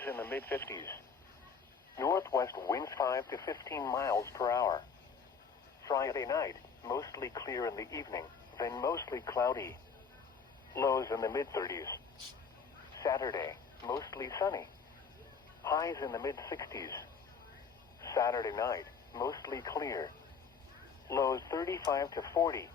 in the mid-50s. Northwest winds 5 to 15 miles per hour. Friday night, mostly clear in the evening, then mostly cloudy. Lows in the mid-30s. Saturday, mostly sunny. Highs in the mid-60s. Saturday night, mostly clear. Lows 35 to 40.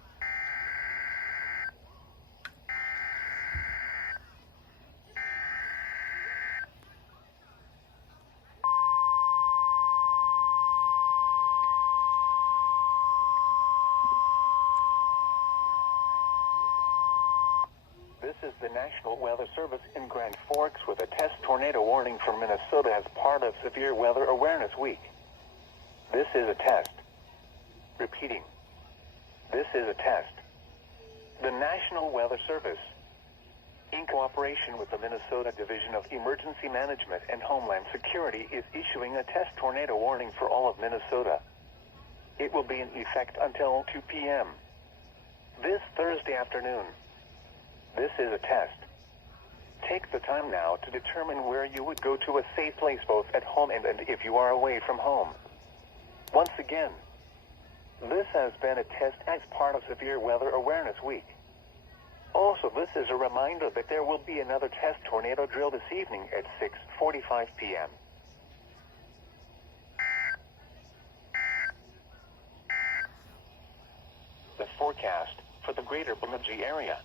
This is the National Weather Service in Grand Forks with a test tornado warning for Minnesota as part of Severe Weather Awareness Week. This is a test. Repeating. This is a test. The National Weather Service, in cooperation with the Minnesota Division of Emergency Management and Homeland Security, is issuing a test tornado warning for all of Minnesota. It will be in effect until 2 p.m. this Thursday afternoon. This is a test. Take the time now to determine where you would go to a safe place both at home and if you are away from home. Once again, this has been a test as part of Severe Weather Awareness Week. Also, this is a reminder that there will be another test tornado drill this evening at 6:45 p.m. The forecast for the greater Bemidji area.